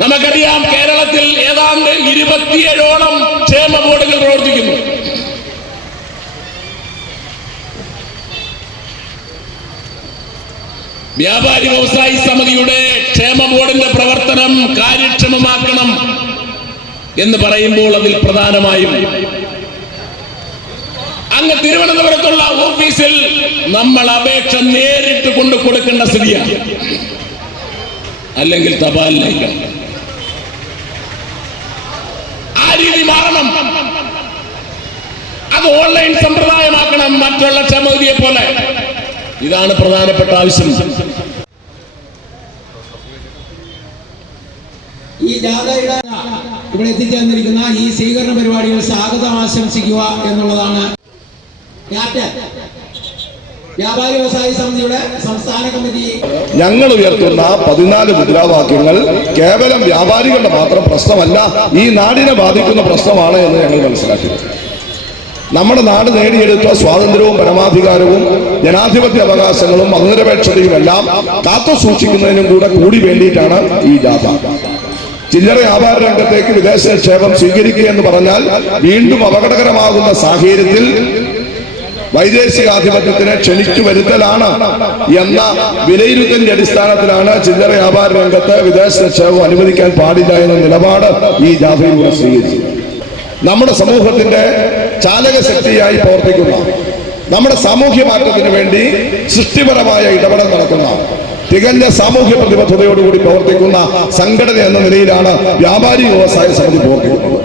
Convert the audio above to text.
നമുക്കറിയാം കേരളത്തിൽ ഏതാണ്ട് ഇരുപത്തിയേഴോളം ക്ഷേമ ബോർഡുകൾ പ്രവർത്തിക്കുന്നു. വ്യാപാരി വ്യവസായി സമിതിയുടെ ക്ഷേമ ബോർഡിന്റെ പ്രവർത്തനം കാര്യക്ഷമമാക്കണം എന്ന് പറയുമ്പോൾ അതിൽ പ്രധാനമായും അങ്ങ് തിരുവനന്തപുരത്തുള്ള ഓഫീസിൽ നമ്മൾ അപേക്ഷ നേരിട്ട് കൊണ്ടു കൊടുക്കേണ്ട സ്ഥിതിയാണ്. അല്ലെങ്കിൽ തപാലിലേക്ക് ആ രീതി മാറണം. അത് ഓൺലൈൻ സമ്പ്രദായമാക്കണം മറ്റുള്ള ക്ഷമതിയെ പോലെ. ഇതാണ് പ്രധാനപ്പെട്ട ആവശ്യം. ഈ ജാഥയുടെ ഇവിടെ എത്തിച്ചേർന്നിരിക്കുന്ന ഈ സ്വീകരണ പരിപാടികൾ സ്വാഗതം ആശംസിക്കുക എന്നുള്ളതാണ്. ക്യാപ്റ്റൻ ഞങ്ങൾ ഉയർത്തുന്ന പതിനാല് മുദ്രാവാക്യങ്ങൾ കേവലം വ്യാപാരികളുടെ മാത്രം പ്രശ്നമല്ല ഈ നാടിനെ ബാധിക്കുന്ന പ്രശ്നമാണ് എന്ന് ഞങ്ങൾ മനസ്സിലാക്കി. നമ്മുടെ നാട് നേടിയെടുത്ത സ്വാതന്ത്ര്യവും പരമാധികാരവും ജനാധിപത്യ അവകാശങ്ങളും മതനിരപേക്ഷതയും എല്ലാം കാത്തു സൂക്ഷിക്കുന്നതിനും കൂടെ കൂടി വേണ്ടിയിട്ടാണ് ഈ ജാഥ. ചില്ലറ വ്യാപാര രംഗത്തേക്ക് വിദേശ നിക്ഷേപം സ്വീകരിക്കുക എന്ന് പറഞ്ഞാൽ വീണ്ടും അപകടകരമാകുന്ന സാഹചര്യത്തിൽ വൈദേശികാധിപത്യത്തിനെ ക്ഷണിച്ചു വരുത്തലാണ് എന്ന വിലയിരുത്തലിന്റെ അടിസ്ഥാനത്തിലാണ് ചില്ലറ വ്യാപാര രംഗത്ത് വിദേശ നിക്ഷേപം അനുവദിക്കാൻ പാടില്ല എന്ന നിലപാട് ഈ ജാഥയിലൂടെ സ്വീകരിച്ചു. നമ്മുടെ സമൂഹത്തിന്റെ ചാലക ശക്തിയായി പ്രവർത്തിക്കുന്ന നമ്മുടെ സാമൂഹ്യ മാറ്റത്തിന് വേണ്ടി സൃഷ്ടിപരമായ ഇടപെടൽ നടക്കുന്ന തികഞ്ഞ സാമൂഹ്യ പ്രതിബദ്ധതയോടുകൂടി പ്രവർത്തിക്കുന്ന സംഘടന എന്ന നിലയിലാണ് വ്യാപാരി വ്യവസായ സമിതി പ്രവർത്തിക്കുന്നത്.